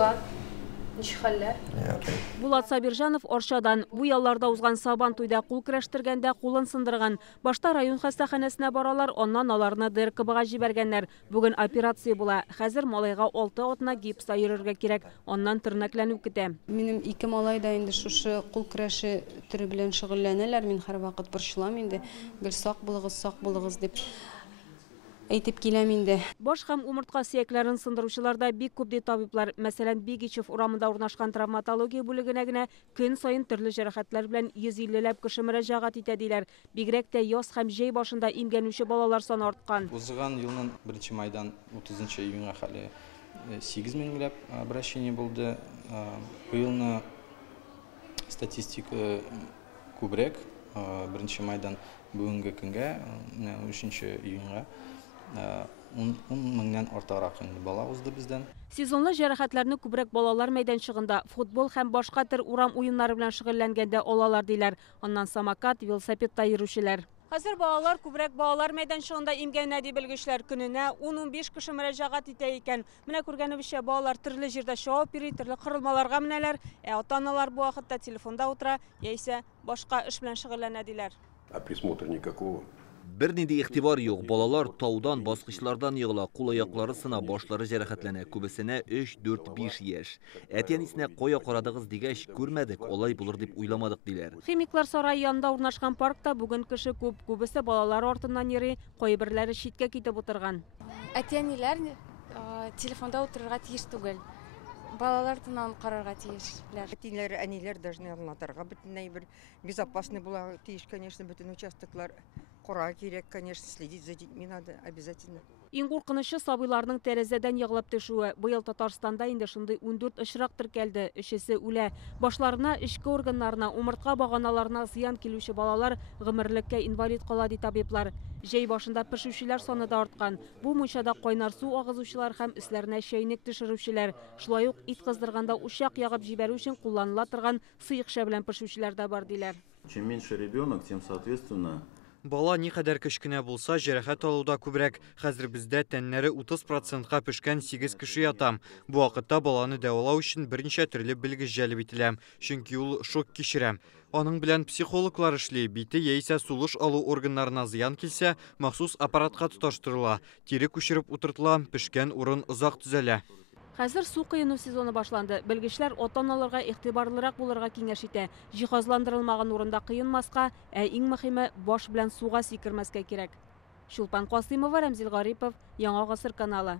Булат, ничхәлләр? Булат Сабиржанов Оршадан бу ялларда узган сабан туйда кул көрәштергәндә кулын сындырган. Башта район хастаханәсенә баралар, оннан аларны ДРКБга җибәргәннәр. Бүген операция була. Хәзер малайга 6 атна гипста йөрергә кирәк. Оннан тернәкләнү көтә. Минем 2 малай да инде шушы кул көрәше төре белән шөгыльләнәләр. Мин һәрвакыт борчылам инде. Гел сак булыгыз дип әйтеп киләм инде. Баш һәм умыртка сөякләрен сындыручыларда бик күп ди табиблар. Мәсәлән, Бигичев урамында урнашкан травматология бүлегенә генә көн саен төрле җәрәхәтләр белән 150ләп кеше мөрәҗәгать итә диләр. Бигрәк тә яз һәм җәй башында имгәнүче балалар саны арткан. Узган елның 1 майдан 30 июньгә хәле 8 меңләп обращение булды. Елны статистика күбрәк. 1 майдан бүгенге көнгә 3 июньгә 10 меңнән артыграк бала узды бездән. Сезонлы җәрәхәтләрне күбрәк балалар мәйданчыгында, футбол һәм башка төр урам уеннары белән шөгыльләнгәндә алалар диләр. Аннан самокат, велосипедта йөрүчеләр. Хәзер балалар күбрәк балалар мәйданчыгында имгәнә ди белгечләр, көненә 10-15 кеше мөрәҗәгать итә икән. Менә күргәнебезчә балалар төрле җирдә шауып йөри, төрле кырылмаларга менәләр. Ата-аналар бу вакытта телефонда утыра, яисә башка эш белән шөгыльләнә диләр. А присмотра никакого. Bir nidi игътибар юк. Балалар таудан, баскычлардан йыгыла, кул аяклары сына, башлары җәрәхәтләнә, күбесенә 3, 4, 5 яшь. Әтиәнисенә кая карадыгыз дигәч, күрмәдек, алай булыр дип уйламадык диләр. Химиклар сарае янында урнашкан паркта бүген кеше күп, күбесе балалар артыннан йөри, кайберләре читкә китеп утырган. Әтиәниләр телефонда утырырга тиеш түгел. Балалардан карарга тиешләр. Әтиләр, әниләр должны аңлатырга бөтенләй бер безопасный була тиеш, конечно, бөтен участоклар. Кора кирәк, конечно, следить за детьми надо обязательно. Иң куркынычы сабыйларның тәрәзәдән ягылып төшүе. Быел Татарстанда инде шундый 14 очрак теркәлде. Өчесе үлә. Башларына, эчке органнарына, умыртка баганаларына зыян килүче балалар гомерлеккә инвалид кала ди табиблар. Җәй башында пешүчеләр саны да арткан. Бу мунчада кайнар су агызучылар һәм өсләренә чәйнек төшерүчеләр. Шулай ук ит кыздырганда учак ягып җибәрү өчен кулланыла торган сыекча белән пешүчеләр дә бар диләр. Чем меньше ребенок, тем соответственно Бала никадәр кечкенә булса, җәрәхәт алуда күбрәк. Хәзер бездә тәннәре 30%ка пешкән 8 кеше ята. Бу вакытта баланы дәвалау өчен берничә төрле белгеч җәлеп ителә, чөнки ул шок кичерә. Аның белән психологлар эшли, бите яисә сулыш алу органнарына зыян килсә, махсус аппаратка тоташтырыла, тире күчереп утыртыла, пешкән урын озак төзәлә. Хәзер су кыйну сезоны башланды. Белгечләр ата-аналарга игътибарлырак булырга киңәш итә. Җиһазландырылмаган урында кыенмаска, иң мөһиме баш белән суга сикермәскә кирәк. Шулпан Касыймова, Рамзил Гарипов, Яңа гасыр каналы.